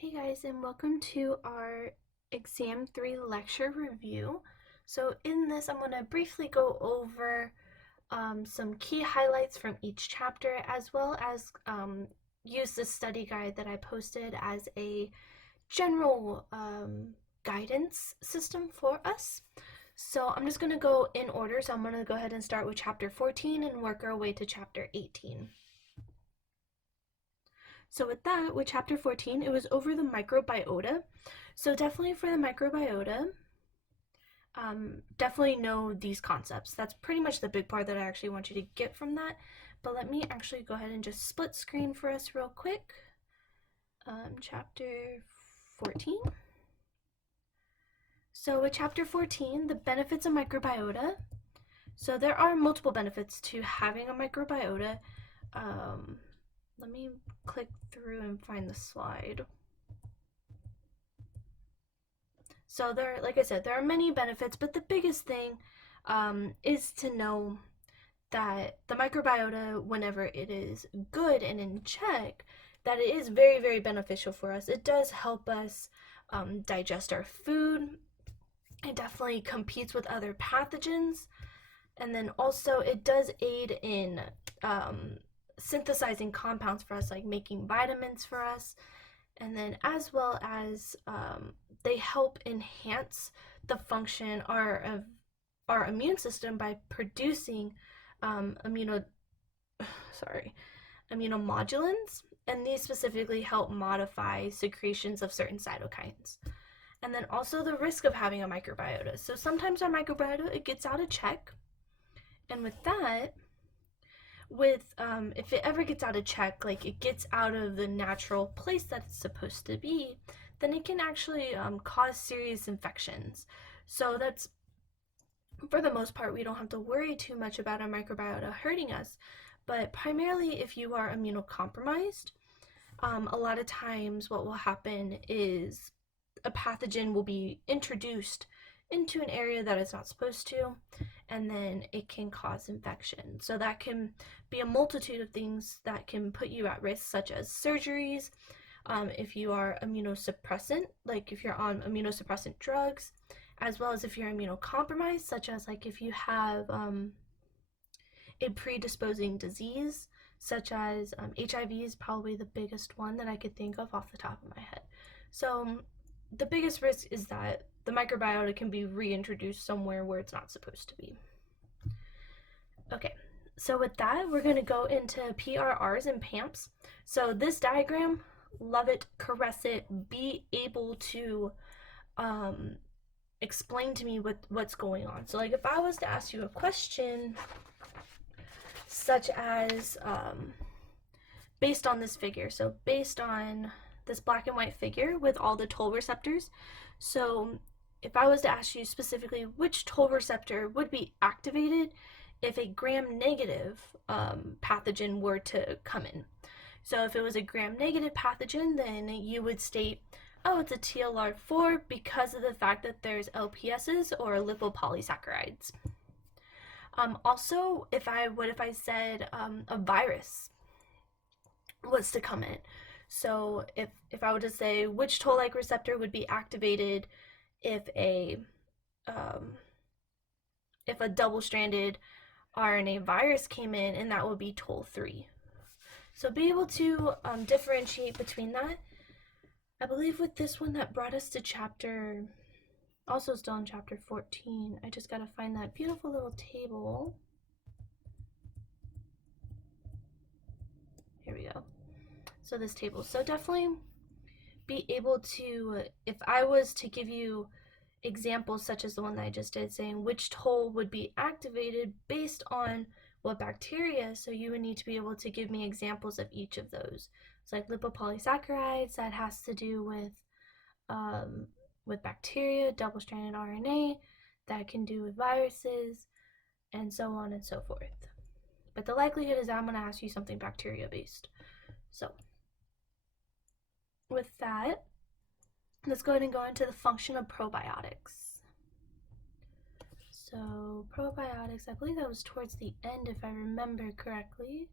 Hey guys, and welcome to our Exam 3 lecture review. So in this, I'm going to briefly go over some key highlights from each chapter, as well as use the study guide that I posted as a general guidance system for us. So I'm just going to go in order. So I'm going to go ahead and start with chapter 14 and work our way to chapter 18. So with chapter 14, it was over the microbiota. So definitely for the microbiota, definitely know these concepts. That's pretty much the big part that I actually want you to get from that. But let me actually go ahead and just split screen for us real quick. Chapter 14. So with chapter 14, the benefits of microbiota. So there are multiple benefits to having a microbiota. Let me click through and find the slide. So like I said, there are many benefits, but the biggest thing is to know that the microbiota, whenever it is good and in check, that it is very, very beneficial for us. It does help us digest our food. It definitely competes with other pathogens. And then also it does aid in synthesizing compounds for us, like making vitamins for us. And then as well as they help enhance the function of our immune system by producing immunomodulins, and these specifically help modify secretions of certain cytokines. And then also the risk of having a microbiota. So sometimes our microbiota, it gets out of check, and with that, if it ever gets out of check, like it gets out of the natural place that it's supposed to be, then it can actually cause serious infections. So that's, for the most part, we don't have to worry too much about our microbiota hurting us. But primarily if you are immunocompromised, a lot of times what will happen is a pathogen will be introduced into an area that it's not supposed to, and then it can cause infection. So that can be a multitude of things that can put you at risk, such as surgeries, if you are immunosuppressant, like if you're on immunosuppressant drugs, as well as if you're immunocompromised, such as like if you have a predisposing disease, such as HIV is probably the biggest one that I could think of off the top of my head. So the biggest risk is that the microbiota can be reintroduced somewhere where it's not supposed to be. Okay, so with that, we're going to go into PRRs and PAMPs. So this diagram, love it, caress it, be able to explain to me what's going on. So like if I was to ask you a question such as based on this figure, so based on this black and white figure with all the toll receptors, so if I was to ask you specifically which toll receptor would be activated if a gram-negative pathogen were to come in. So if it was a gram-negative pathogen, then you would state, oh, it's a TLR4 because of the fact that there's LPSs or lipopolysaccharides. Also, what if I said a virus was to come in? So if I were to say which toll-like receptor would be activated if a double-stranded RNA virus came in, and that would be toll-3. So be able to differentiate between that. I believe with this one that brought us to chapter, also still in chapter 14, I just gotta find that beautiful little table. Here we go. So this table. So definitely be able to, if I was to give you examples such as the one that I just did, saying which toll would be activated based on what bacteria, so you would need to be able to give me examples of each of those. It's like lipopolysaccharides, that has to do with bacteria, double-stranded RNA, that can do with viruses, and so on and so forth. But the likelihood is that I'm going to ask you something bacteria-based. So with that, let's go ahead and go into the function of probiotics. So probiotics, I believe that was towards the end if I remember correctly.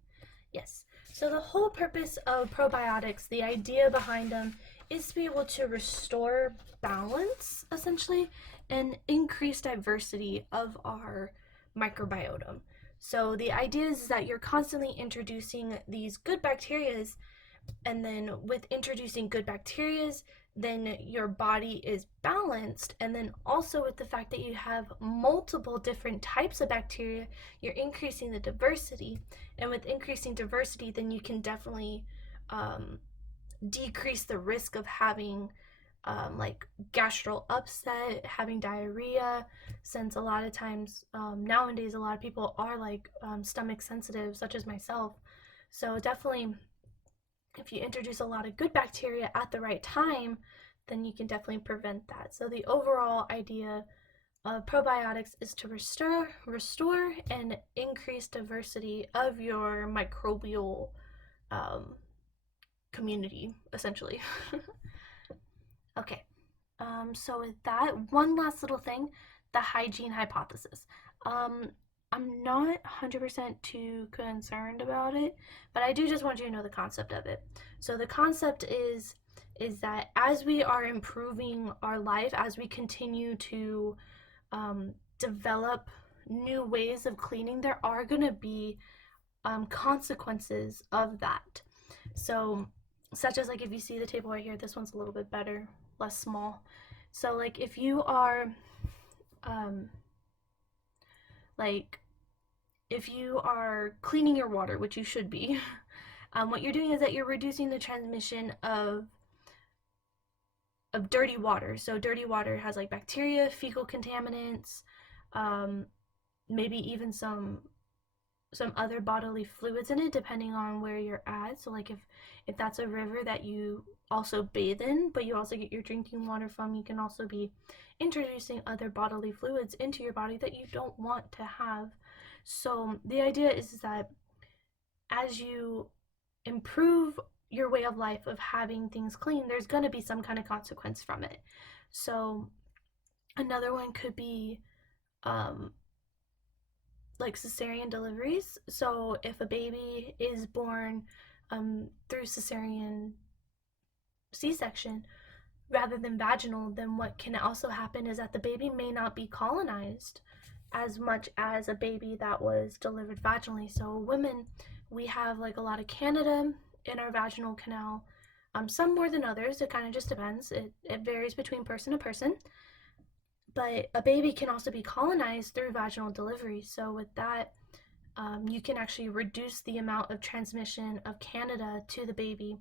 Yes. So the whole purpose of probiotics, the idea behind them, is to be able to restore balance, essentially, and increase diversity of our microbiome. So the idea is that you're constantly introducing these good bacteria, and then with introducing good bacteria, then your body is balanced, and then also with the fact that you have multiple different types of bacteria, you're increasing the diversity, and with increasing diversity, then you can definitely decrease the risk of having like gastro upset, having diarrhea, since a lot of times nowadays a lot of people are like stomach sensitive, such as myself. So definitely, if you introduce a lot of good bacteria at the right time, then you can definitely prevent that. So the overall idea of probiotics is to restore and increase diversity of your microbial um, community, essentially. Okay, so with that, one last little thing, the hygiene hypothesis. Um, I'm not 100% too concerned about it, but I do just want you to know the concept of it. So the concept is that as we are improving our life, as we continue to develop new ways of cleaning, there are going to be consequences of that. So, such as like if you see the table right here, this one's a little bit better, less small. So, like if you are, um, like if you are cleaning your water, which you should be, what you're doing is that you're reducing the transmission of dirty water. So, dirty water has like bacteria, fecal contaminants, um, maybe even some other bodily fluids in it, depending on where you're at. So like if that's a river that you also bathe in, but you also get your drinking water from, you can also be introducing other bodily fluids into your body that you don't want to have. So the idea is that as you improve your way of life of having things clean, there's going to be some kind of consequence from it. So another one could be um, like cesarean deliveries. So if a baby is born through cesarean C-section rather than vaginal, then what can also happen is that the baby may not be colonized as much as a baby that was delivered vaginally. So women, we have like a lot of Candida in our vaginal canal. Some more than others. It kind of just depends. It varies between person to person. But a baby can also be colonized through vaginal delivery. So with that, you can actually reduce the amount of transmission of Candida to the baby,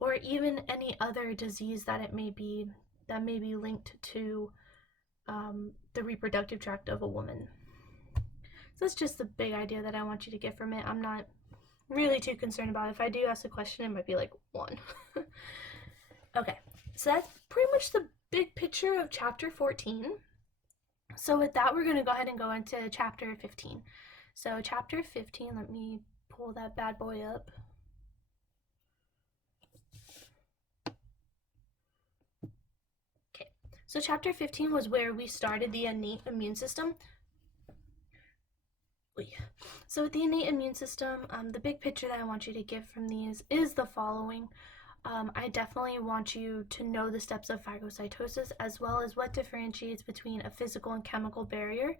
or even any other disease that may be linked to the reproductive tract of a woman. So that's just the big idea that I want you to get from it. I'm not really too concerned about it. If I do ask a question, it might be like one. Okay, so that's pretty much the big picture of chapter 14. So with that, we're going to go ahead and go into chapter 15. So chapter 15, let me pull that bad boy up. Okay, so chapter 15 was where we started the innate immune system. So with the innate immune system, the big picture that I want you to get from these is the following. I definitely want you to know the steps of phagocytosis as well as what differentiates between a physical and chemical barrier.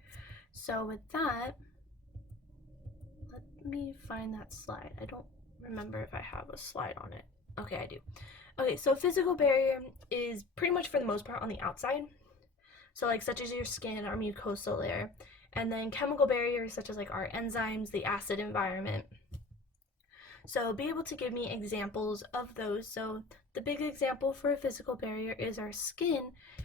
So with that, let me find that slide. I don't remember if I have a slide on it. Okay, I do. Okay, so physical barrier is pretty much for the most part on the outside. So like such as your skin, our mucosal layer. And then chemical barriers such as like our enzymes, the acid environment. So be able to give me examples of those. So the big example for a physical barrier is our skin,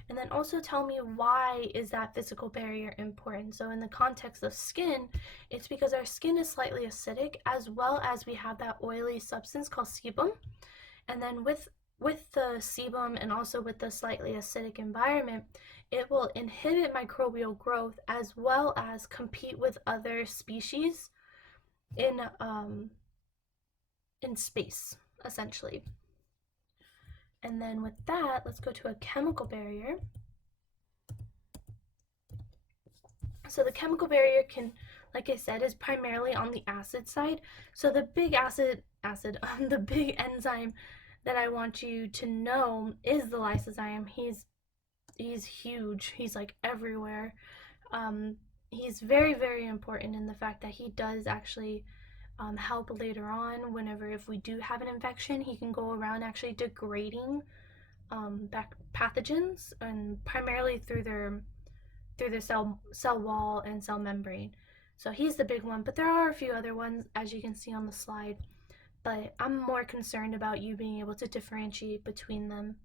and then also tell me why is that physical barrier important. So in the context of skin, it's because our skin is slightly acidic, as well as we have that oily substance called sebum. And then with the sebum and also with the slightly acidic environment, it will inhibit microbial growth as well as compete with other species in space, essentially. And then with that, let's go to a chemical barrier. So the chemical barrier can, like I said, is primarily on the acid side. So the big the big enzyme that I want you to know is the lysozyme. He's huge. He's like everywhere. Um, he's very, very important in the fact that he does actually help later on whenever if we do have an infection. He can go around actually degrading pathogens, and primarily through their cell wall and cell membrane. So he's the big one, but there are a few other ones as you can see on the slide. But I'm more concerned about you being able to differentiate between them.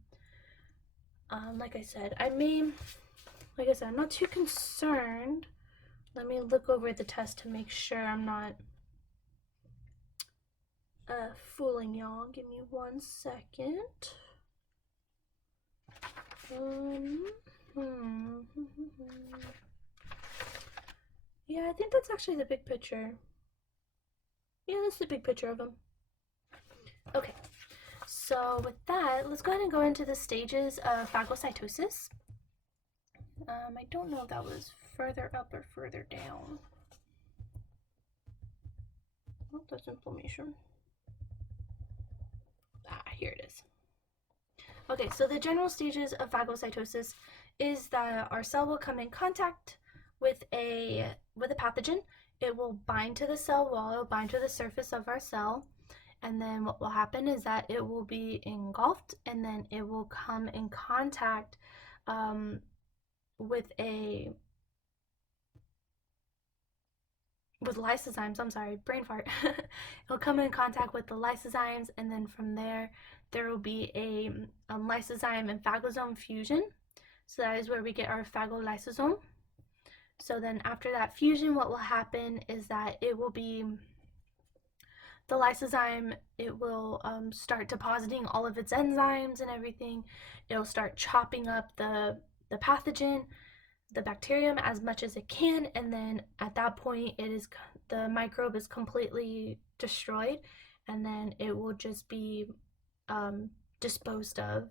Like I said, I'm not too concerned. Let me look over the test to make sure I'm not fooling y'all. Give me 1 second. Yeah, I think that's actually the big picture. Yeah, that's the big picture of him. Okay, so with that, let's go ahead and go into the stages of phagocytosis. I don't know if that was further up or further down. Oh, that's inflammation. Here it is. Okay, so the general stages of phagocytosis is that our cell will come in contact with a pathogen. It will bind to the cell wall, it will bind to the surface of our cell, and then what will happen is that it will be engulfed, and then it will come in contact with lysozymes. I'm sorry, brain fart. It'll come in contact with the lysozymes, and then from there will be a lysozyme and phagosome fusion. So that is where we get our phagolysosome. So then after that fusion, what will happen is that it will be the lysozyme, it will start depositing all of its enzymes and everything. It'll start chopping up the pathogen, the bacterium, as much as it can, and then at that point the microbe is completely destroyed, and then it will just be disposed of.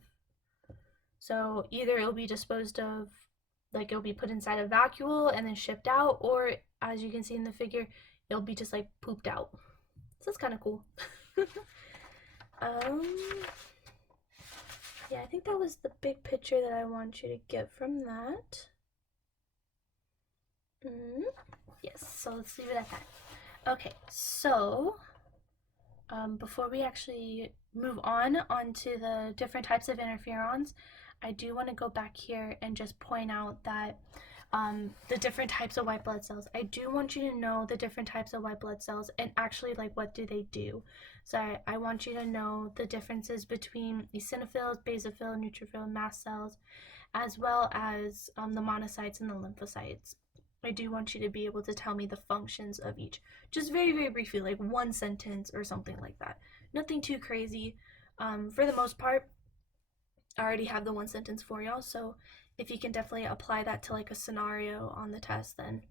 So either it'll be disposed of, like it'll be put inside a vacuole and then shipped out, or as you can see in the figure, it'll be just like pooped out. So that's kind of cool. Yeah, I think that was the big picture that I want you to get from that. Yes, so let's leave it at that. Okay, so before we actually move on to the different types of interferons, I do want to go back here and just point out that the different types of white blood cells. I do want you to know the different types of white blood cells and actually like what do they do. So I want you to know the differences between eosinophils, basophil, neutrophil, mast cells, as well as the monocytes and the lymphocytes. I do want you to be able to tell me the functions of each. Just very, very briefly, like 1 sentence or something like that. Nothing too crazy. For the most part, I already have the 1 sentence for y'all, so if you can definitely apply that to like a scenario on the test, then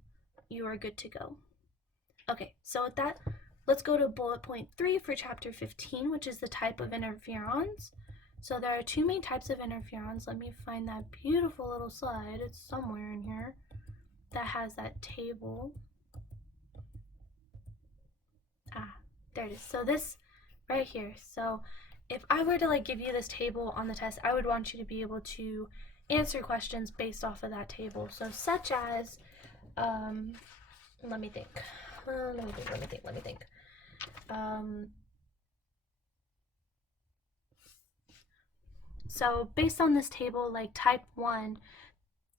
you are good to go. Okay, so with that, let's go to bullet point 3 for chapter 15, which is the type of interferons. So there are 2 main types of interferons. Let me find that beautiful little slide. It's somewhere in here that has that table. There it is. So this right here. So if I were to like give you this table on the test, I would want you to be able to answer questions based off of that table. So such as, let me think. So based on this table, like type 1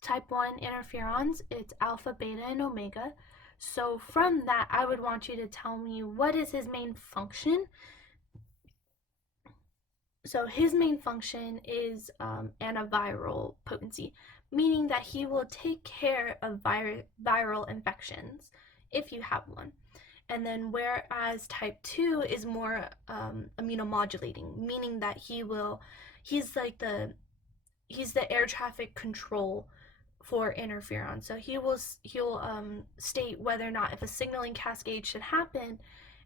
interferons, it's alpha, beta, and omega. So from that, I would want you to tell me what is his main function. So his main function is antiviral potency, meaning that he will take care of viral infections if you have one. And then whereas type 2 is more immunomodulating, meaning that he's the air traffic control for interferon. So he'll state whether or not if a signaling cascade should happen,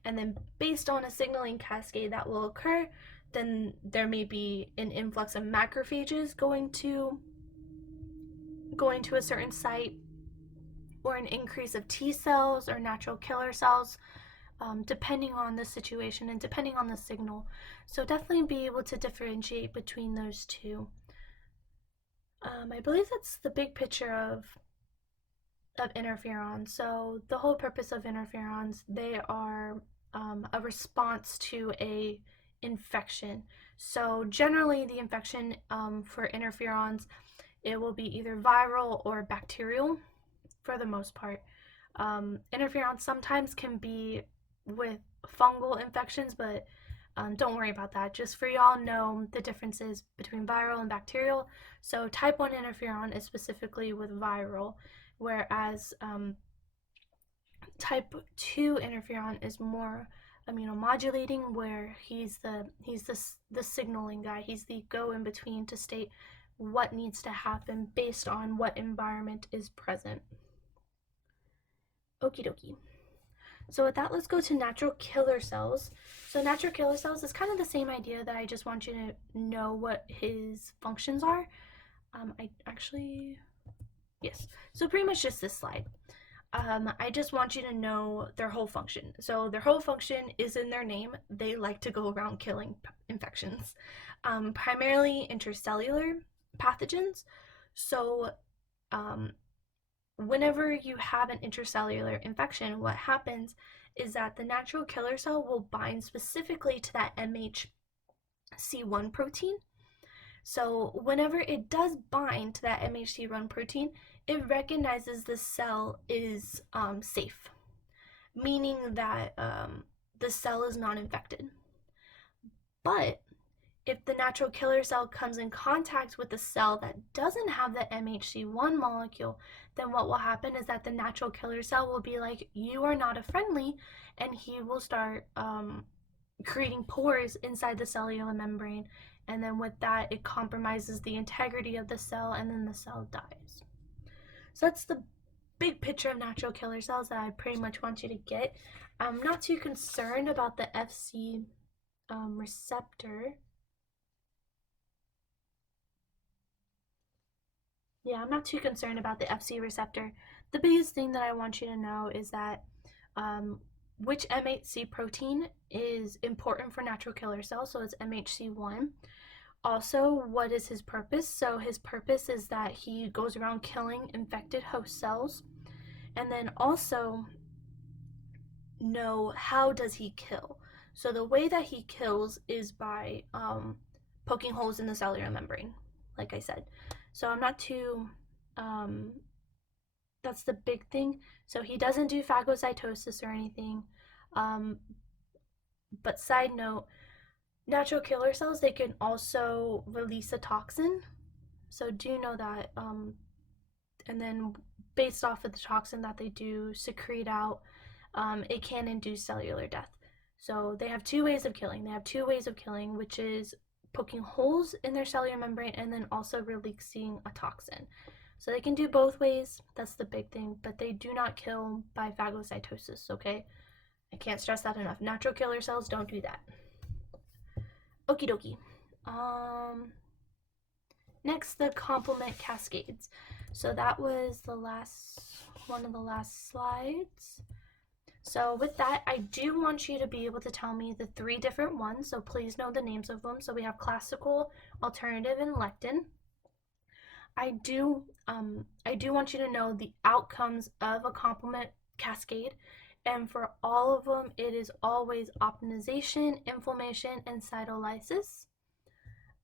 and then based on a signaling cascade that will occur, then there may be an influx of macrophages going to a certain site, or an increase of T cells or natural killer cells depending on the situation and depending on the signal. So definitely be able to differentiate between those two. I believe that's the big picture of interferons. So the whole purpose of interferons, they are a response to a infection. So generally, the infection for interferons, it will be either viral or bacterial for the most part. Interferons sometimes can be with fungal infections, but don't worry about that. Just for y'all know the differences between viral and bacterial. So type 1 interferon is specifically with viral, whereas type 2 interferon is more immunomodulating, where he's the signaling guy. He's the go in between to state what needs to happen based on what environment is present. Okie dokie. So with that, let's go to natural killer cells. So natural killer cells is kind of the same idea that I just want you to know what his functions are. I actually, yes. So pretty much just this slide. I just want you to know their whole function. So their whole function is in their name. They like to go around killing infections, primarily intercellular pathogens. So whenever you have an intercellular infection, what happens is that the natural killer cell will bind specifically to that MHC1 protein. So whenever it does bind to that MHC1 protein, it recognizes the cell is safe, meaning that the cell is not infected. But if the natural killer cell comes in contact with a cell that doesn't have the MHC1 molecule, then what will happen is that the natural killer cell will be like, you are not a friendly, and he will start creating pores inside the cellular membrane. And then with that, it compromises the integrity of the cell, and then the cell dies. So that's the big picture of natural killer cells that I pretty much want you to get. I'm not too concerned about the FC receptor. Yeah, I'm not too concerned about the FC receptor. The biggest thing that I want you to know is that which MHC protein is important for natural killer cells, so it's MHC1. Also, what is his purpose? So his purpose is that he goes around killing infected host cells. And then also know how does he kill. So the way that he kills is by poking holes in the cellular membrane, like I said. So I'm not too that's the big thing. So he doesn't do phagocytosis or anything. But side note, natural killer cells, they can also release a toxin. So do know that. And then based off of the toxin that they do secrete out, it can induce cellular death. So they have two ways of killing. They have two ways of killing, which is poking holes in their cellular membrane and then also releasing a toxin. So they can do both ways. That's the big thing. But they do not kill by phagocytosis, okay? I can't stress that enough. Natural killer cells don't do that. Okie dokie. Next, the complement cascades. So that was one of the last slides. So with that, I do want you to be able to tell me the three different ones. So please know the names of them. So we have classical, alternative, and lectin. I do want you to know the outcomes of a complement cascade. And for all of them, it is always optimization, inflammation, and cytolysis.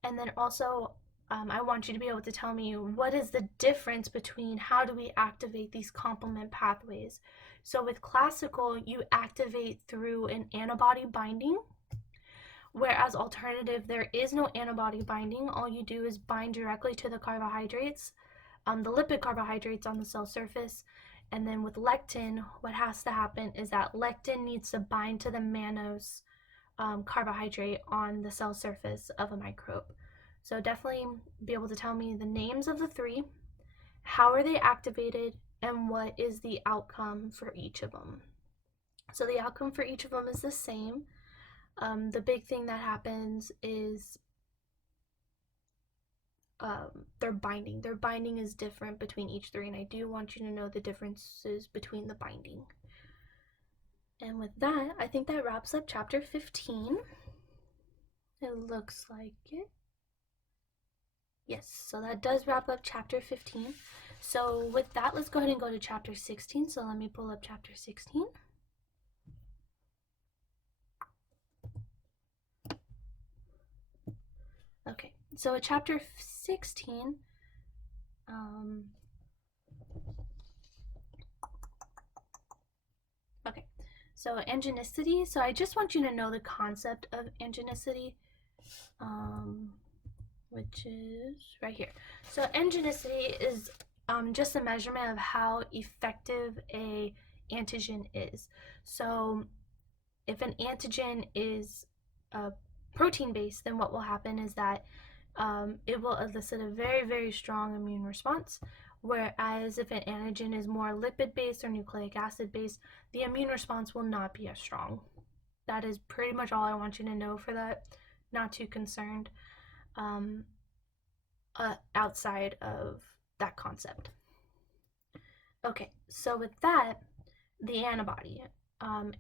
And then also, I want you to be able to tell me what is the difference between how do we activate these complement pathways. So with classical, you activate through an antibody binding, whereas alternative, there is no antibody binding. All you do is bind directly to the carbohydrates, the lipid carbohydrates on the cell surface. And then with lectin, what has to happen is that lectin needs to bind to the mannose carbohydrate on the cell surface of a microbe. So definitely be able to tell me the names of the three, how are they activated, and what is the outcome for each of them. So the outcome for each of them is the same. The big thing that happens is their binding. Their binding is different between each three, and I do want you to know the differences between the binding. And with that, I think that wraps up chapter 15. It looks like it. Yes, so that does wrap up chapter 15. So with that, let's go ahead and go to chapter 16. So let me pull up chapter 16. Okay, so at chapter 16, okay, so angenicity. So I just want you to know the concept of angenicity, which is right here. So angenicity is just a measurement of how effective a antigen is. So if an antigen is protein based, then what will happen is that it will elicit a very, very strong immune response. Whereas if an antigen is more lipid based or nucleic acid based, the immune response will not be as strong. That is pretty much all I want you to know for that. Not too concerned outside of that concept. Okay, so with that, the antibody.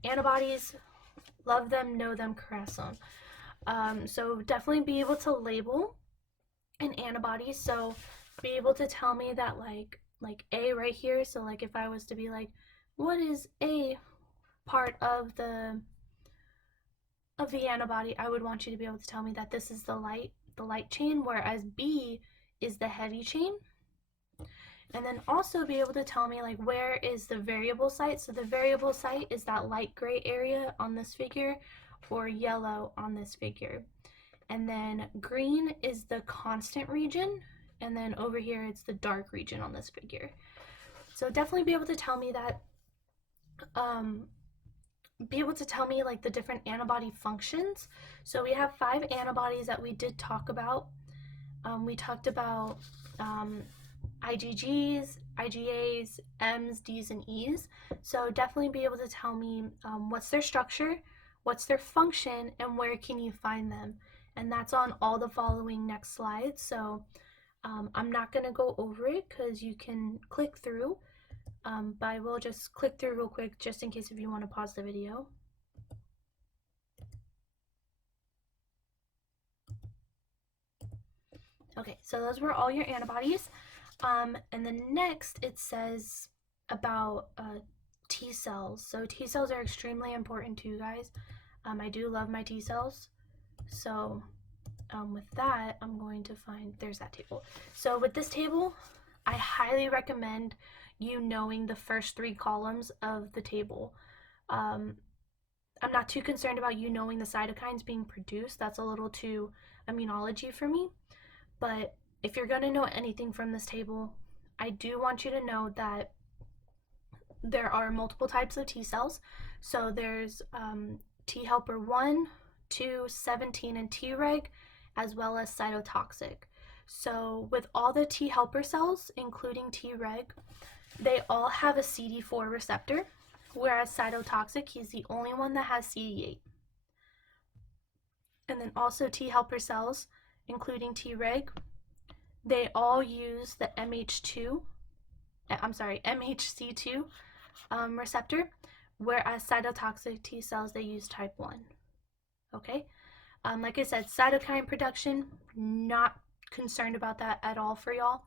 Antibodies, love them, know them, caress them. So definitely be able to label an antibody. So be able to tell me that like A right here. So like if I was to be like, what is A part of the antibody, I would want you to be able to tell me that this is the light chain, whereas B is the heavy chain. And then also be able to tell me like where is the variable site. So the variable site is that light gray area on this figure or yellow on this figure. And then green is the constant region, and then over here it's the dark region on this figure. So definitely be able to tell me that, be able to tell me like the different antibody functions. So we have 5 antibodies that we did talk about. We talked about IgGs, IgAs, Ms, Ds, and Es. So definitely be able to tell me what's their structure, what's their function, and where can you find them. And that's on all the following next slides. So I'm not going to go over it because you can click through, but I will just click through real quick just in case if you want to pause the video. Okay, so those were all your antibodies. And then next it says about T cells. So T cells are extremely important to you guys. I do love my T cells. So with that, I'm going to find, there's that table. So with this table, I highly recommend you knowing the first 3 columns of the table. I'm not too concerned about you knowing the cytokines being produced. That's a little too immunology for me. But if you're going to know anything from this table, I do want you to know that there are multiple types of T cells. So there's T helper 1, 2, 17, and Treg, as well as cytotoxic. So with all the T helper cells, including Treg, they all have a CD4 receptor, whereas cytotoxic, he's the only one that has CD8. And then also T helper cells, including Treg, they all use the MHC2 receptor, whereas cytotoxic T cells, they use type 1. Okay? Like I said, cytokine production, not concerned about that at all for y'all.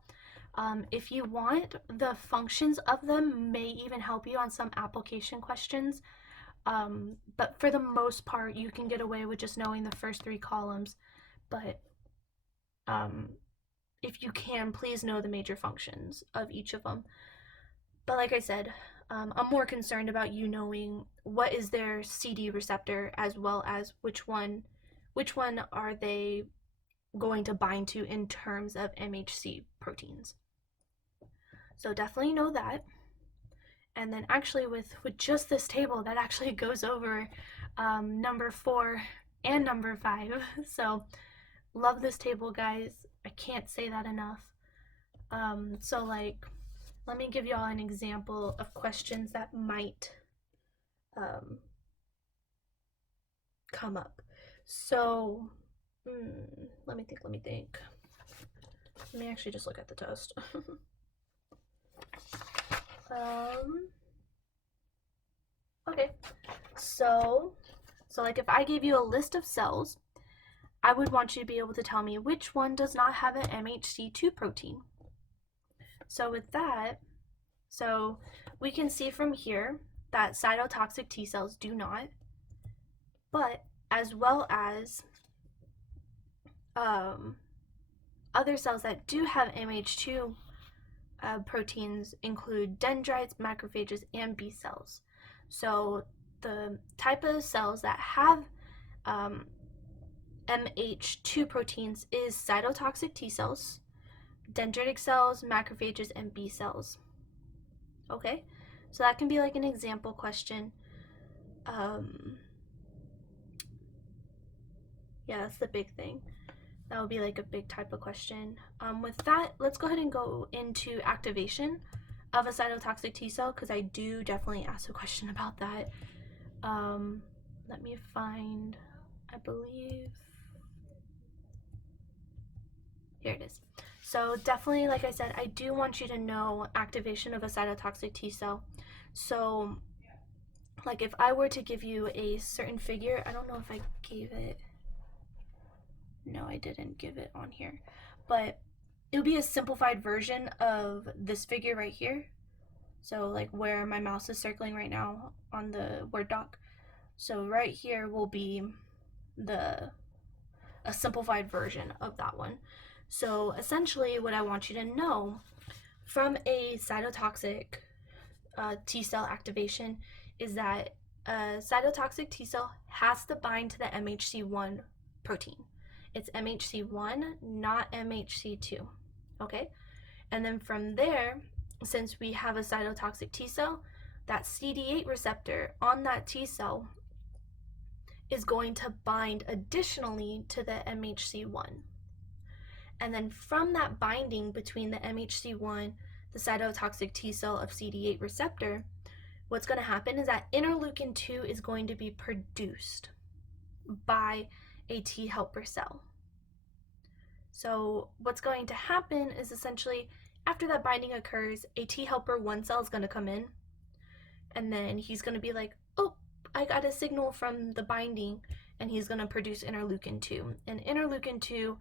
If you want, the functions of them may even help you on some application questions. But for the most part, you can get away with just knowing the first 3 columns. But if you can, please know the major functions of each of them. But like I said, I'm more concerned about you knowing what is their CD receptor, as well as which one are they going to bind to in terms of MHC proteins. So definitely know that. And then actually with just this table, that actually goes over number 4 and number 5. So love this table, guys. I can't say that enough. So like, let me give y'all an example of questions that might come up. So let me think. Let me actually just look at the test. Okay, So like if I gave you a list of cells, I would want you to be able to tell me which one does not have an MHC2 protein. So with that, so we can see from here that cytotoxic T cells do not, but as well as um, other cells that do have MH2 proteins include dendrites, macrophages, and B cells. So the type of cells that have MH2 proteins is cytotoxic T cells, dendritic cells, macrophages, and B cells. Okay, so that can be like an example question. Yeah, that's the big thing. That would be like a big type of question. With that, let's go ahead and go into activation of a cytotoxic T cell because I do definitely ask a question about that. Let me find, I believe, here it is. So definitely, like I said, I do want you to know activation of a cytotoxic T cell. So like if I were to give you a certain figure, I don't know if I gave it. No, I didn't give it on here. But it would be a simplified version of this figure right here. So like where my mouse is circling right now on the Word doc. So right here will be a simplified version of that one. So essentially what I want you to know from a cytotoxic T cell activation is that a cytotoxic T cell has to bind to the MHC1 protein. It's MHC1, not MHC2. Okay? And then from there, since we have a cytotoxic T cell, that CD8 receptor on that T cell is going to bind additionally to the MHC1. And then from that binding between the MHC1, the cytotoxic T cell of CD8 receptor, what's going to happen is that interleukin 2 is going to be produced by a T helper cell. So what's going to happen is essentially after that binding occurs, a T helper 1 cell is going to come in, and then he's going to be like, oh, I got a signal from the binding, and he's going to produce interleukin 2. And interleukin 2,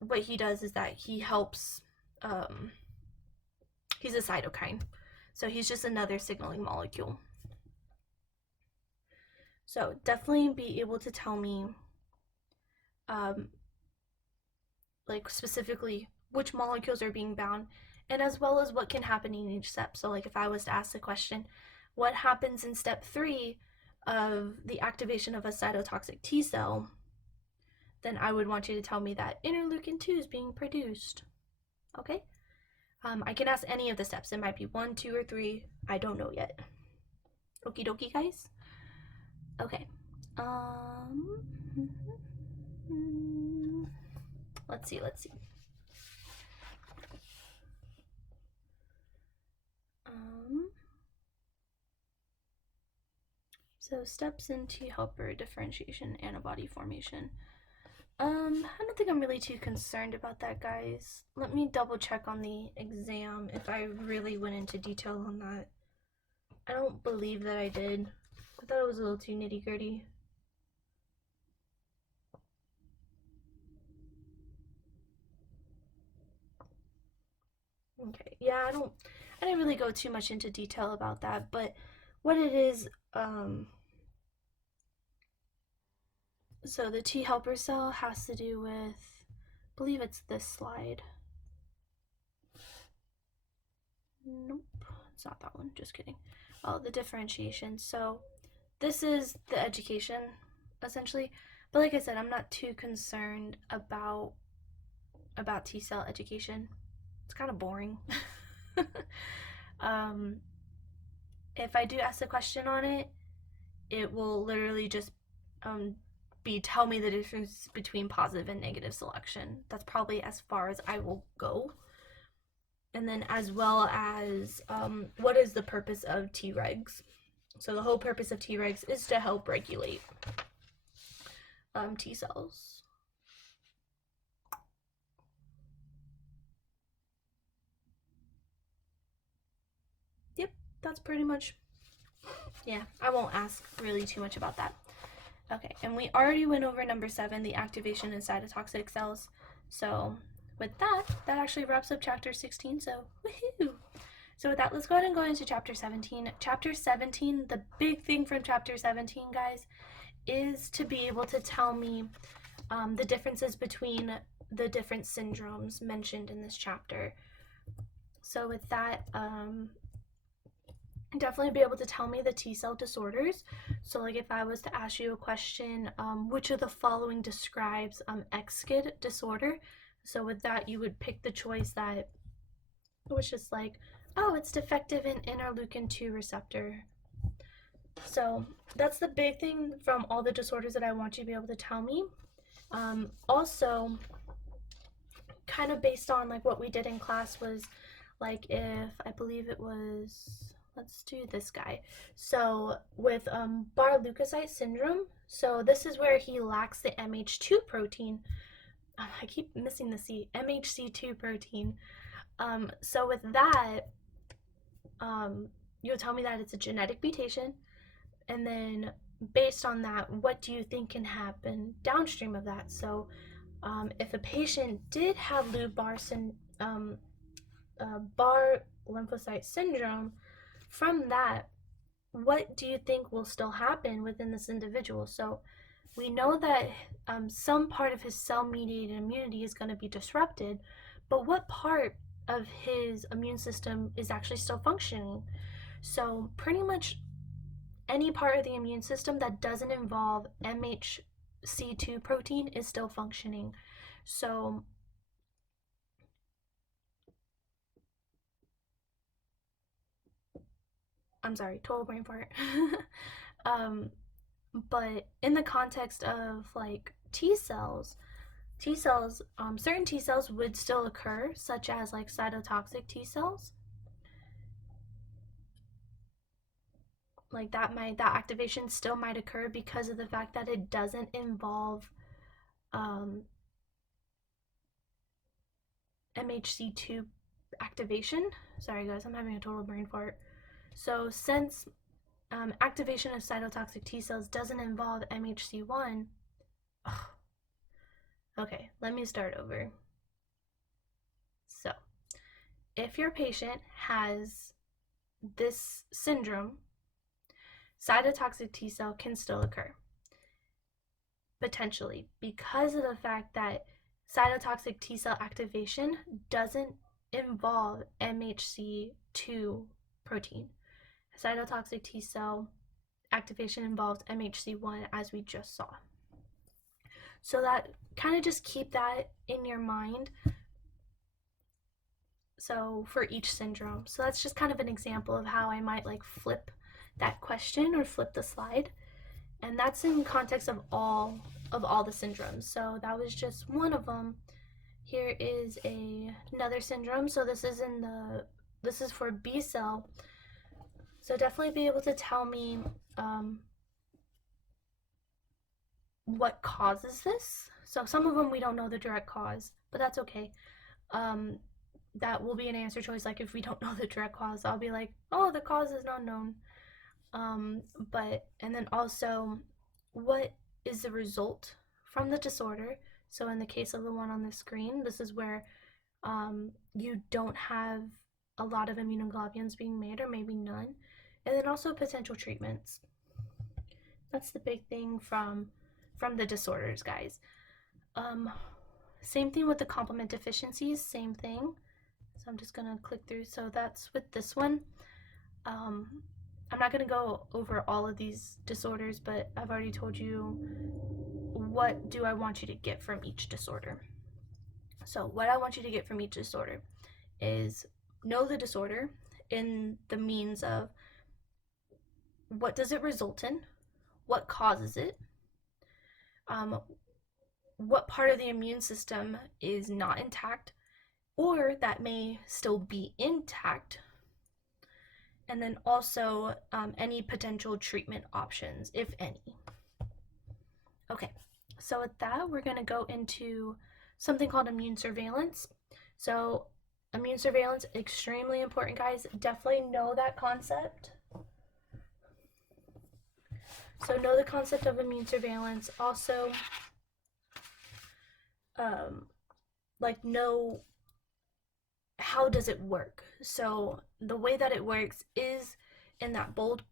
what he does is that he helps, he's a cytokine. So he's just another signaling molecule. So definitely be able to tell me, like specifically which molecules are being bound, and as well as what can happen in each step. So like if I was to ask the question, what happens in step 3 of the activation of a cytotoxic T cell, then I would want you to tell me that interleukin 2 is being produced. Okay? I can ask any of the steps. It might be 1, 2, or 3. I don't know yet. Okie dokie, guys. Okay. Let's see. So steps in T helper differentiation, antibody formation. I don't think I'm really too concerned about that, guys. Let me double check on the exam if I really went into detail on that. I don't believe that I did. I thought it was a little too nitty-gritty. Okay, yeah, I didn't really go too much into detail about that, but what it is, so the T helper cell has to do with, I believe it's this slide. Nope, it's not that one, just kidding. Oh, the differentiation. So this is the education, essentially. But like I said, I'm not too concerned about T cell education. It's kind of boring. If I do ask a question on it, it will literally just be tell me the difference between positive and negative selection. That's probably as far as I will go. And then as well as what is the purpose of Tregs? So the whole purpose of Tregs is to help regulate T cells. Yep, that's pretty much Yeah, I won't ask really too much about that. Okay, and we already went over number 7, the activation in cytotoxic cells. So with that, that actually wraps up chapter 16, so woohoo! So with that, let's go ahead and go into chapter 17. Chapter 17, the big thing from chapter 17, guys, is to be able to tell me the differences between the different syndromes mentioned in this chapter. So with that, definitely be able to tell me the T cell disorders. So like if I was to ask you a question, which of the following describes XKID disorder? So with that, you would pick the choice that was just like, oh, it's defective in interleukin 2 receptor. So that's the big thing from all the disorders that I want you to be able to tell me. Also, kind of based on like what we did in class was like if I believe it was, let's do this guy. So with Barr-Leukocyte syndrome, so this is where he lacks the MH2 protein. I keep missing the C, MHC2 protein. So with that, you'll tell me that it's a genetic mutation, and then based on that, what do you think can happen downstream of that? So if a patient did have Barr lymphocyte syndrome, from that, what do you think will still happen within this individual? So we know that some part of his cell-mediated immunity is going to be disrupted, but what part of his immune system is actually still functioning? So pretty much any part of the immune system that doesn't involve MHC2 protein is still functioning. So I'm sorry, total brain fart. um, but in the context of like T cells, certain T cells would still occur, such as like cytotoxic T cells. Like that activation still might occur because of the fact that it doesn't involve um, MHC2 activation. Sorry guys, I'm having a total brain fart. So since activation of cytotoxic T cells doesn't involve MHC1, okay, let me start over. So if your patient has this syndrome, cytotoxic T cell can still occur, potentially, because of the fact that cytotoxic T cell activation doesn't involve MHC2 protein. Cytotoxic T cell activation involves MHC1, as we just saw. So that kind of just keep that in your mind. So for each syndrome. So that's just kind of an example of how I might like flip that question or flip the slide. And that's in context of all the syndromes. So that was just one of them. Here is another syndrome. So this is for B cell. So definitely be able to tell me what causes this. So some of them we don't know the direct cause, but that's okay. That will be an answer choice. Like if we don't know the direct cause, I'll be like, oh, the cause is not known. And then also, what is the result from the disorder? So in the case of the one on the screen, this is where you don't have a lot of immunoglobulins being made, or maybe none. And then also potential treatments. That's the big thing from the disorders, guys. Same thing with the complement deficiencies, same thing. So I'm just gonna click through. So that's with this one. I'm not gonna go over all of these disorders, but I've already told you what do I want you to get from each disorder. So what I want you to get from each disorder is know the disorder in the means of what does it result in, what causes it, what part of the immune system is not intact or that may still be intact, and then also any potential treatment options, if any. Okay, so with that, we're going to go into something called immune surveillance. So immune surveillance, extremely important, guys. Definitely know that concept. So know the concept of immune surveillance. Also, like know how does it work. So the way that it works is in that bold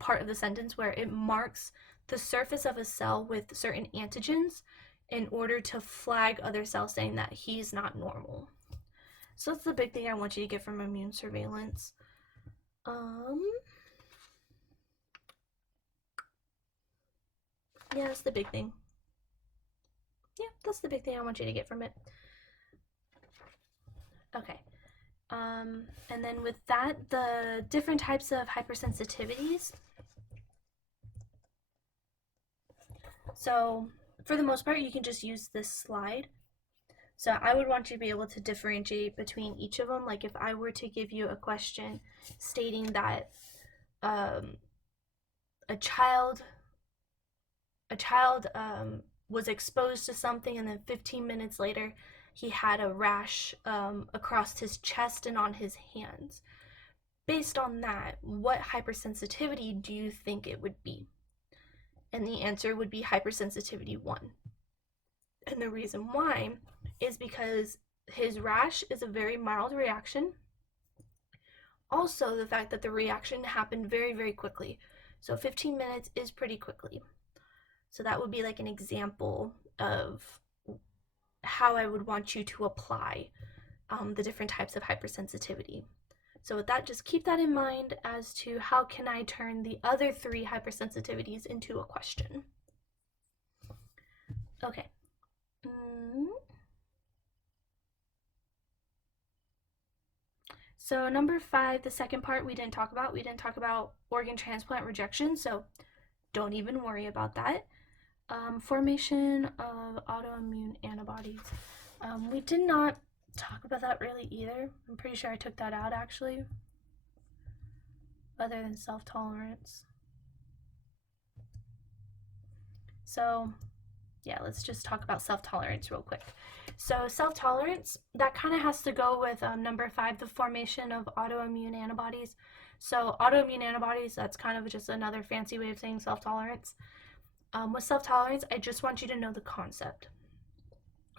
part of the sentence where it marks the surface of a cell with certain antigens in order to flag other cells saying that he's not normal. So that's the big thing I want you to get from immune surveillance. Yeah, that's the big thing. Yeah, that's the big thing I want you to get from it. Okay. And then with that, the different types of hypersensitivities. So for the most part, you can just use this slide. So I would want you to be able to differentiate between each of them. Like if I were to give you a question stating that a child was exposed to something and then 15 minutes later he had a rash across his chest and on his hands. Based on that, what hypersensitivity do you think it would be? And the answer would be hypersensitivity 1. And the reason why is because his rash is a very mild reaction. Also, the fact that the reaction happened very, very quickly. So 15 minutes is pretty quickly. So that would be like an example of how I would want you to apply the different types of hypersensitivity. So with that, just keep that in mind as to how can I turn the other 3 hypersensitivities into a question. Okay. So number 5, the second part we didn't talk about. We didn't talk about organ transplant rejection, so don't even worry about that. Formation of autoimmune antibodies. We did not talk about that really either. I'm pretty sure I took that out actually, other than self-tolerance. So yeah, let's just talk about self-tolerance real quick. So self-tolerance, that kind of has to go with number 5, the formation of autoimmune antibodies. So autoimmune antibodies, that's kind of just another fancy way of saying self-tolerance. With self-tolerance, I just want you to know the concept.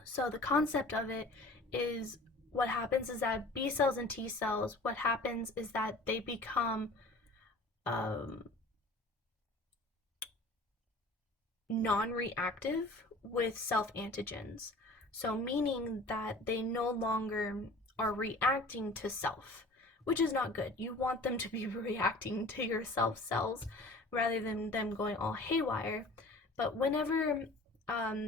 So the concept of it is what happens is that B cells and T cells, what happens is that they become non-reactive with self-antigens. So meaning that they no longer are reacting to self, which is not good. You want them to be reacting to your self cells rather than them going all haywire. But whenever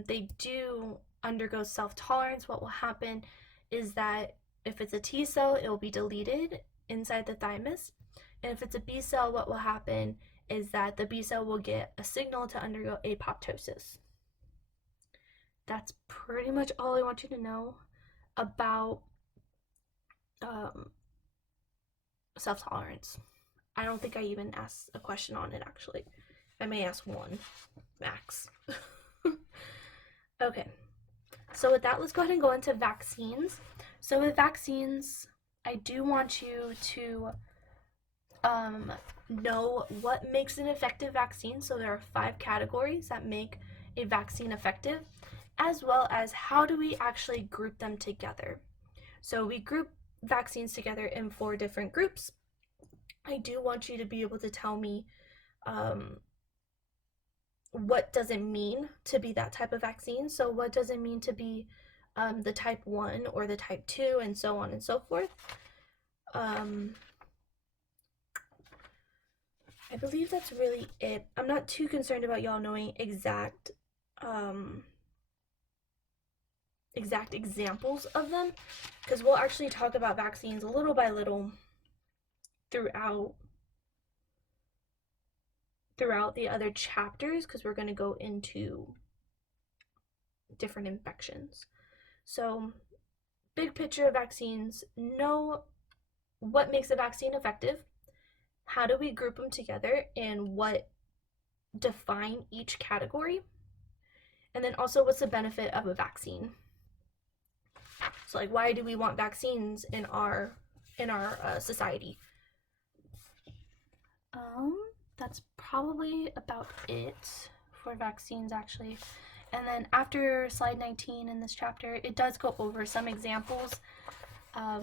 they do undergo self-tolerance, what will happen is that if it's a T cell, it will be deleted inside the thymus. And if it's a B cell, what will happen is that the B cell will get a signal to undergo apoptosis. That's pretty much all I want you to know about self-tolerance. I don't think I even asked a question on it actually. I may ask one, max. Okay, so with that, let's go ahead and go into vaccines. So with vaccines, I do want you to know what makes an effective vaccine. So there are 5 categories that make a vaccine effective, as well as how do we actually group them together. So we group vaccines together in 4 different groups. I do want you to be able to tell me what does it mean to be that type of vaccine. So what does it mean to be the type 1 or the type 2 and so on and so forth. I believe that's really it. I'm not too concerned about y'all knowing exact examples of them, because we'll actually talk about vaccines little by little throughout the other chapters, because we're going to go into different infections. So big picture of vaccines, know what makes a vaccine effective, how do we group them together, and what define each category, and then also what's the benefit of a vaccine. So like, why do we want vaccines in our society? that's probably about it for vaccines, actually. And then after slide 19 in this chapter, it does go over some examples. I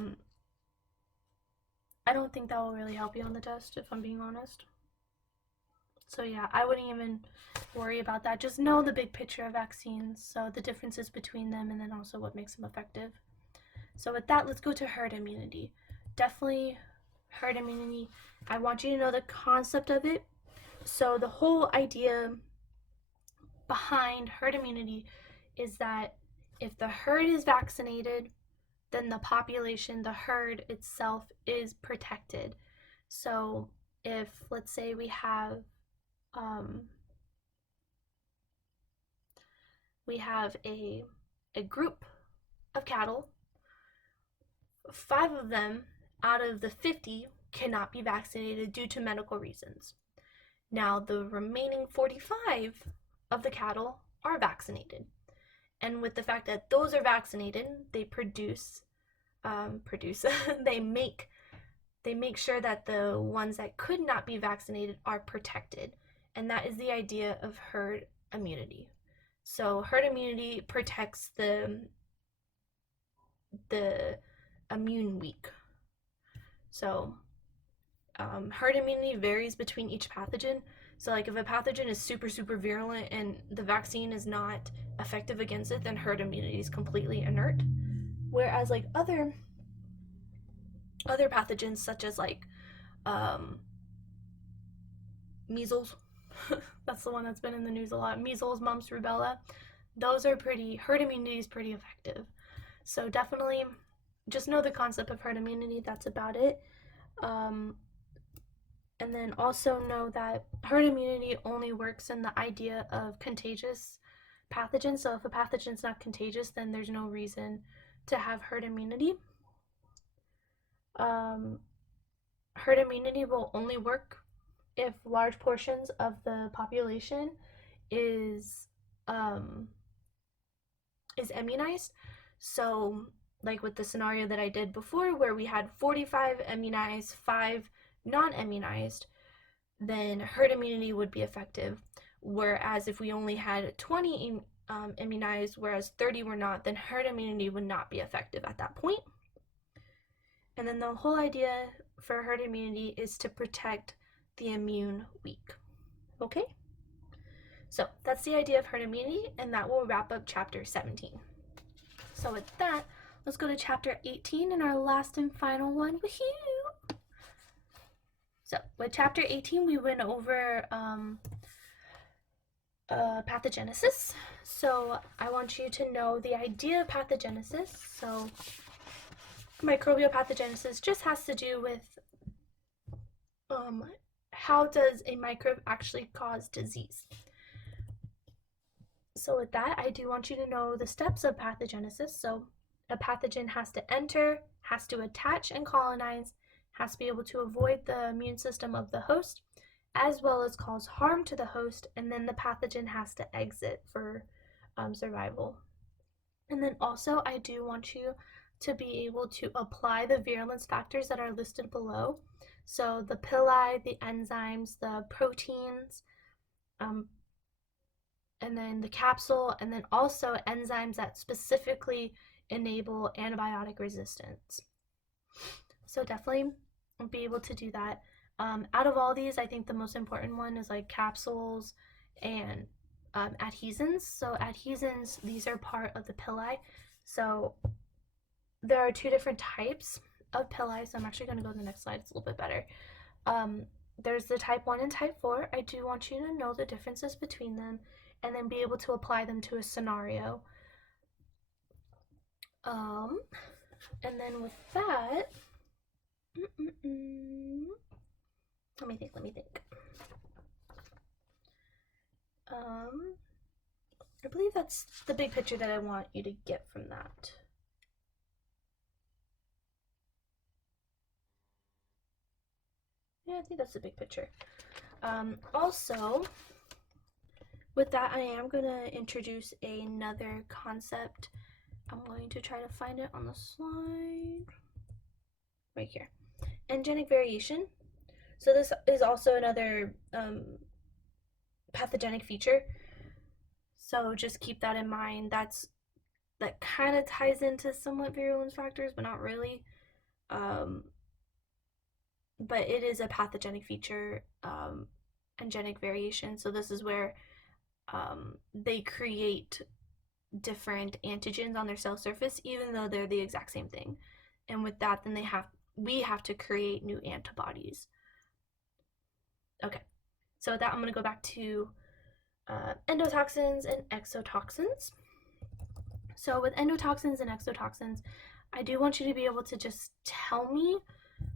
don't think that will really help you on the test, if I'm being honest. So yeah, I wouldn't even worry about that. Just know the big picture of vaccines, so the differences between them, and then also what makes them effective. So with that, let's go to herd immunity. Definitely herd immunity. I want you to know the concept of it. So the whole idea behind herd immunity is that if the herd is vaccinated, then the population, the herd itself, is protected. So if, let's say, we have a group of cattle, 5 of them out of the 50 cannot be vaccinated due to medical reasons. Now the remaining 45 of the cattle are vaccinated. And with the fact that those are vaccinated, they they make sure that the ones that could not be vaccinated are protected. And that is the idea of herd immunity. So herd immunity protects the immune weak. So herd immunity varies between each pathogen. So like if a pathogen is super virulent and the vaccine is not effective against it, then herd immunity is completely inert. Whereas like other pathogens, such as like measles, that's the one that's been in the news a lot. Measles, mumps, rubella, those are herd immunity is pretty effective. So definitely just know the concept of herd immunity. That's about it. And then also know that herd immunity only works in the idea of contagious pathogens. So if a pathogen's not contagious, then there's no reason to have herd immunity. Herd immunity will only work if large portions of the population is immunized. So like with the scenario that I did before, where we had 45 immunized, 5 non-immunized, then herd immunity would be effective. Whereas if we only had 20 immunized, whereas 30 were not, then herd immunity would not be effective at that point. And then the whole idea for herd immunity is to protect the immune weak. Okay? So that's the idea of herd immunity, and that will wrap up chapter 17. So with that, let's go to chapter 18 and our last and final one. Woohoo! So with chapter 18, we went over pathogenesis. So I want you to know the idea of pathogenesis. So microbial pathogenesis just has to do with how does a microbe actually cause disease. So with that, I do want you to know the steps of pathogenesis. So a pathogen has to enter, has to attach and colonize, has to be able to avoid the immune system of the host, as well as cause harm to the host, and then the pathogen has to exit for survival. And then also, I do want you to be able to apply the virulence factors that are listed below. So the pili, the enzymes, the proteins, and then the capsule, and then also enzymes that specifically enable antibiotic resistance. So definitely be able to do that. Out of all these, I think the most important one is like capsules and adhesins. So adhesins, these are part of the pili. So there are 2 different types of pili. So I'm actually going to go to the next slide. It's a little bit better. There's the type 1 and type 4. I do want you to know the differences between them and then be able to apply them to a scenario. And then with that, let me think. I believe that's the big picture that I want you to get from that. Yeah, I think that's the big picture. Also, with that, I am going to introduce another concept. I'm going to try to find it on the slide. Right here. Endogenic variation. So this is also another pathogenic feature. So just keep that in mind. That kind of ties into somewhat virulence factors, but not really. Um, but it is a pathogenic feature and genic variation. So this is where they create different antigens on their cell surface, even though they're the exact same thing. And with that, then we have to create new antibodies. Okay, so with that, I'm going to go back to endotoxins and exotoxins. So with endotoxins and exotoxins, I do want you to be able to just tell me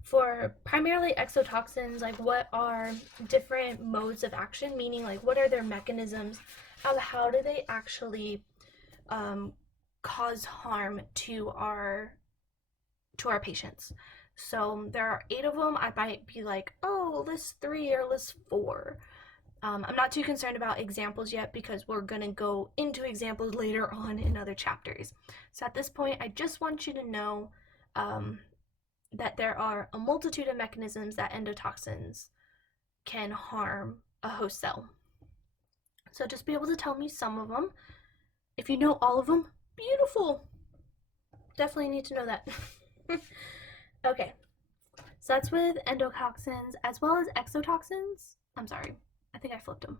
for primarily exotoxins, like what are different modes of action, meaning like what are their mechanisms of how do they actually cause harm to our patients. So there are 8 of them. I might be like, oh, list 3 or list 4. I'm not too concerned about examples yet because we're going to go into examples later on in other chapters. So at this point, I just want you to know that there are a multitude of mechanisms that endotoxins can harm a host cell. So just be able to tell me some of them. If you know all of them, beautiful. Definitely need to know that. Okay, so that's with endotoxins as well as exotoxins. I'm sorry, I think I flipped them.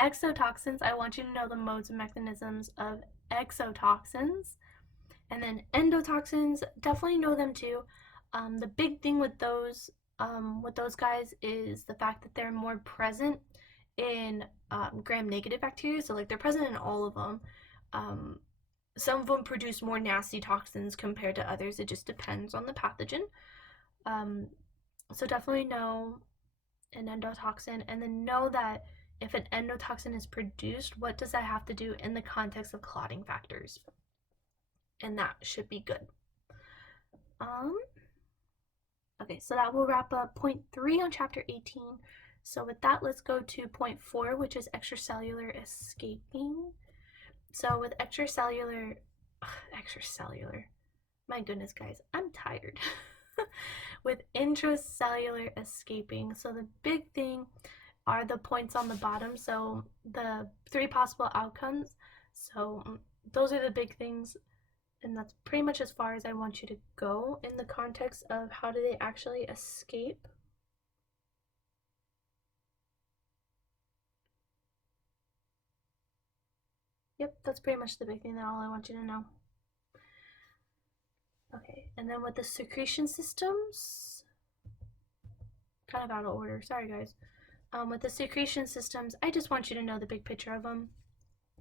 Exotoxins, I want you to know the modes and mechanisms of exotoxins. And then endotoxins, definitely know them too. The big thing with those guys is the fact that they're more present in gram-negative bacteria. So like they're present in all of them. Some of them produce more nasty toxins compared to others. It just depends on the pathogen. So definitely know an endotoxin, and then know that if an endotoxin is produced, what does that have to do in the context of clotting factors? And that should be good. Okay, so that will wrap up point 3 on chapter 18. So with that, let's go to point 4, which is extracellular escaping. So with extracellular, my goodness, guys, I'm tired. With intracellular escaping, so the big thing are the points on the bottom. So the 3 possible outcomes. So those are the big things, and that's pretty much as far as I want you to go in the context of how do they actually escape. Yep, that's pretty much the big thing, that all I want you to know. Okay, and then with the secretion systems, kind of out of order, sorry guys. With the secretion systems, I just want you to know the big picture of them.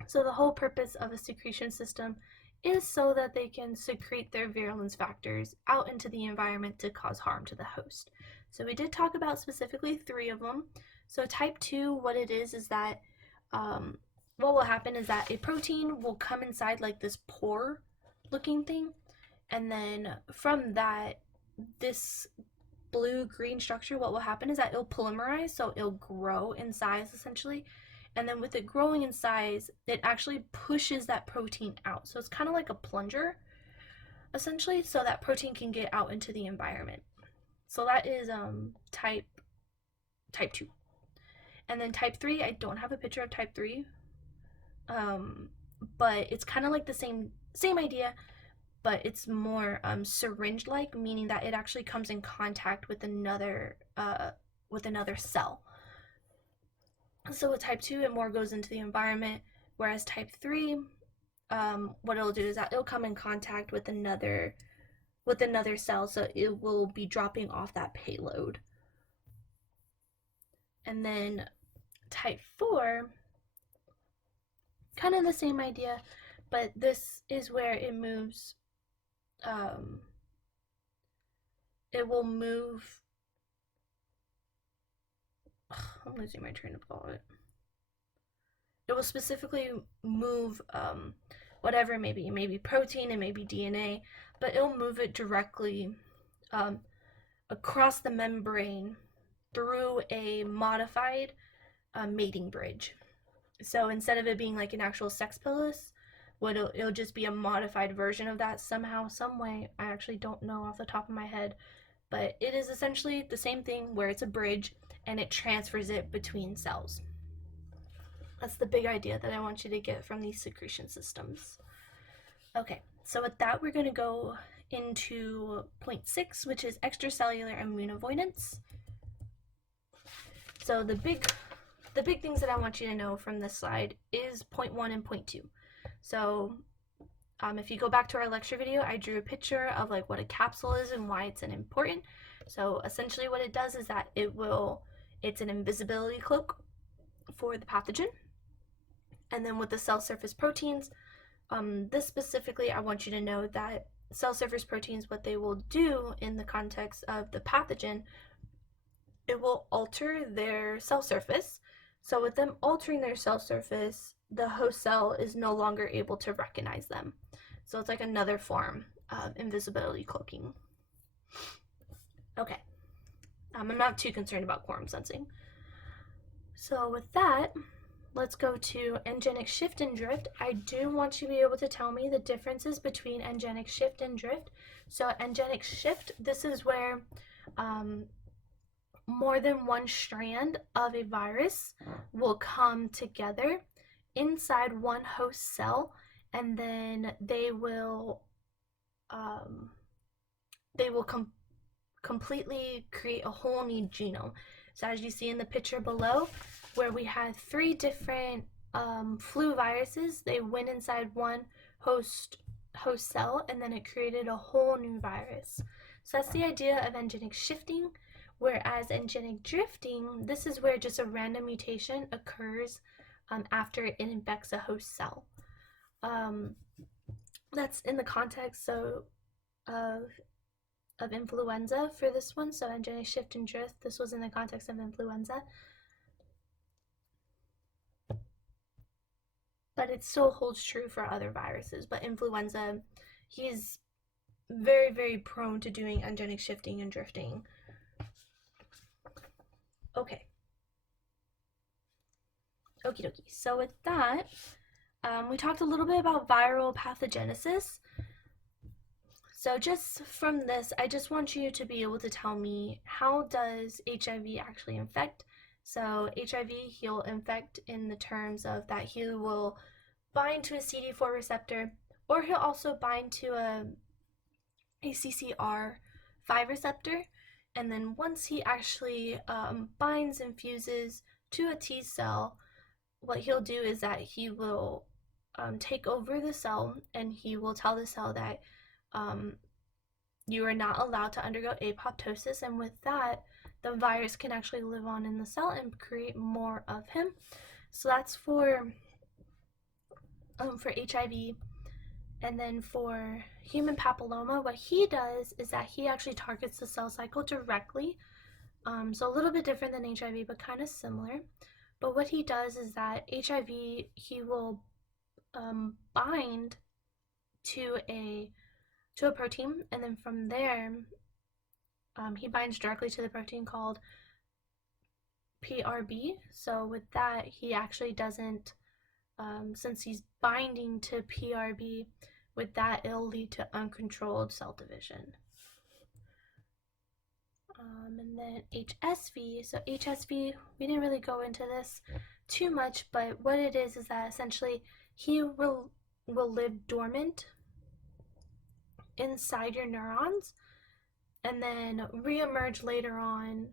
So the whole purpose of a secretion system is so that they can secrete their virulence factors out into the environment to cause harm to the host. So we did talk about specifically 3 of them. So type 2, what it is that what will happen is that a protein will come inside like this pore looking thing, and then from that, this blue-green structure, what will happen is that it'll polymerize, so it'll grow in size essentially. And then with it growing in size, it actually pushes that protein out. So it's kind of like a plunger, essentially, so that protein can get out into the environment. So that is type 2. And then type 3, I don't have a picture of type 3, but it's kind of like the same idea, but it's more syringe-like, meaning that it actually comes in contact with another cell. So with type 2, it more goes into the environment, whereas type 3, what it'll do is that it'll come in contact with another cell, so it will be dropping off that payload. And then type 4, kind of the same idea, but this is where it moves. It will move. I'm losing my train of thought. It will specifically move whatever it may be. It may be protein, it may be DNA, but it'll move it directly across the membrane through a modified mating bridge. So instead of it being like an actual sex pilus, it'll just be a modified version of that somehow, some way. I actually don't know off the top of my head, but it is essentially the same thing where it's a bridge and it transfers it between cells. That's the big idea that I want you to get from these secretion systems. Okay, so with that, we're going to go into point 6, which is extracellular immune avoidance. So the big things that I want you to know from this slide is point 1 and point 2. So if you go back to our lecture video, I drew a picture of like what a capsule is and why it's important. So essentially what it does is that it's an invisibility cloak for the pathogen. And then with the cell surface proteins, this specifically, I want you to know that cell surface proteins, what they will do in the context of the pathogen, it will alter their cell surface. So with them altering their cell surface, the host cell is no longer able to recognize them. So it's like another form of invisibility cloaking. Okay, I'm not too concerned about quorum sensing. So with that, let's go to engenic shift and drift. I do want you to be able to tell me the differences between engenic shift and drift. So engenic shift, this is where more than one strand of a virus will come together inside one host cell, and then they will completely create a whole new genome. So as you see in the picture below, where we had 3 different flu viruses, they went inside one host cell, and then it created a whole new virus. So that's the idea of engenic shifting. Whereas engenic drifting, this is where just a random mutation occurs after it infects a host cell. That's in the context of influenza for this one. So engenic shift and drift, this was in the context of influenza. But it still holds true for other viruses. But influenza, he's very, very prone to doing engenic shifting and drifting. Okay. Okie dokie. So with that, we talked a little bit about viral pathogenesis. So just from this, I just want you to be able to tell me, how does HIV actually infect? So HIV, he'll infect in the terms of that he will bind to a CD4 receptor, or he'll also bind to a CCR5 receptor. And then once he actually binds and fuses to a T cell, what he'll do is that he will take over the cell, and he will tell the cell that you are not allowed to undergo apoptosis, and with that, the virus can actually live on in the cell and create more of him. So that's for HIV. And then for human papilloma, what he does is that he actually targets the cell cycle directly. So a little bit different than HIV, but kind of similar. But what he does is that HIV, he will bind to a protein, and then from there, he binds directly to the protein called PRB. So with that, he actually doesn't, since he's binding to PRB, with that, it'll lead to uncontrolled cell division. And then HSV. So HSV, we didn't really go into this too much, but what it is that essentially he will live dormant inside your neurons and then reemerge later on,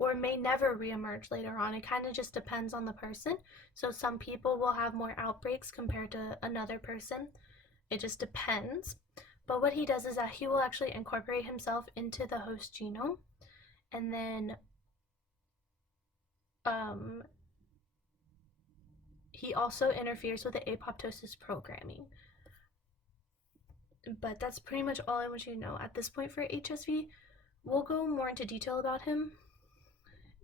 or may never reemerge later on. It kind of just depends on the person. So some people will have more outbreaks compared to another person. It just depends. But what he does is that he will actually incorporate himself into the host genome, and then he also interferes with the apoptosis programming. But that's pretty much all I want you to know at this point for HSV. We'll go more into detail about him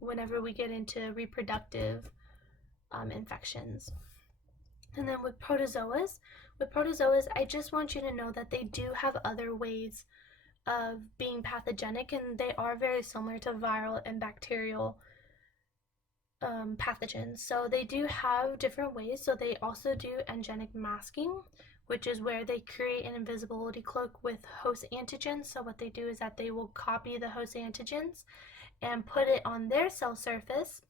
whenever we get into reproductive infections. And then with protozoas, I just want you to know that they do have other ways of being pathogenic, and they are very similar to viral and bacterial pathogens. So they do have different ways. So they also do engenic masking, which is where they create an invisibility cloak with host antigens. So what they do is that they will copy the host antigens and put it on their cell surface.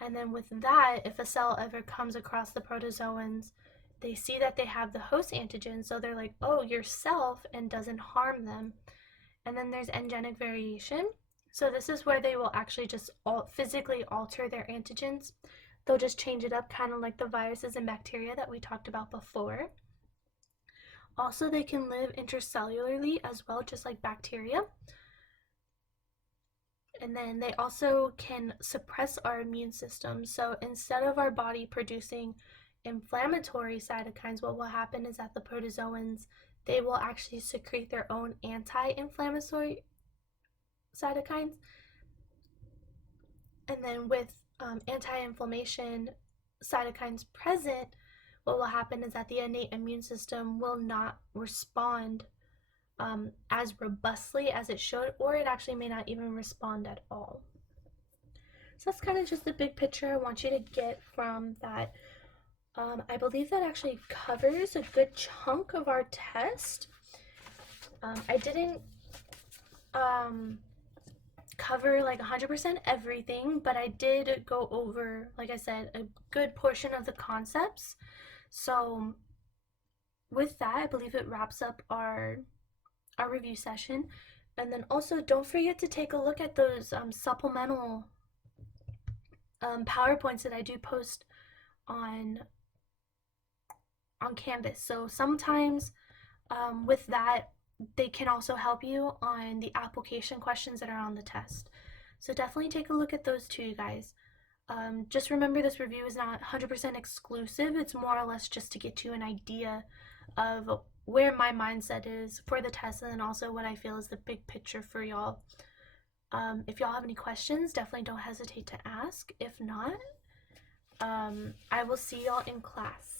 And then with that, if a cell ever comes across the protozoans, they see that they have the host antigen, so they're like, oh, you're self, and doesn't harm them. And then there's engenic variation. So this is where they will actually just physically alter their antigens. They'll just change it up, kind of like the viruses and bacteria that we talked about before. Also, they can live intercellularly as well, just like bacteria. And then they also can suppress our immune system. So instead of our body producing inflammatory cytokines, what will happen is that the protozoans, they will actually secrete their own anti-inflammatory cytokines. And then with anti-inflammation cytokines present, what will happen is that the innate immune system will not respond as robustly as it should, or it actually may not even respond at all. So that's kind of just the big picture I want you to get from that. I believe that actually covers a good chunk of our test. I didn't cover like 100% everything, but I did go over, like I said, a good portion of the concepts. So with that, I believe it wraps up our review session. And then also don't forget to take a look at those supplemental PowerPoints that I do post on Canvas. So sometimes with that, they can also help you on the application questions that are on the test. So definitely take a look at those too, you guys. Just remember this review is not 100% exclusive. It's more or less just to get you an idea of where my mindset is for the test, and then also what I feel is the big picture for y'all. If y'all have any questions, definitely don't hesitate to ask. If not, I will see y'all in class.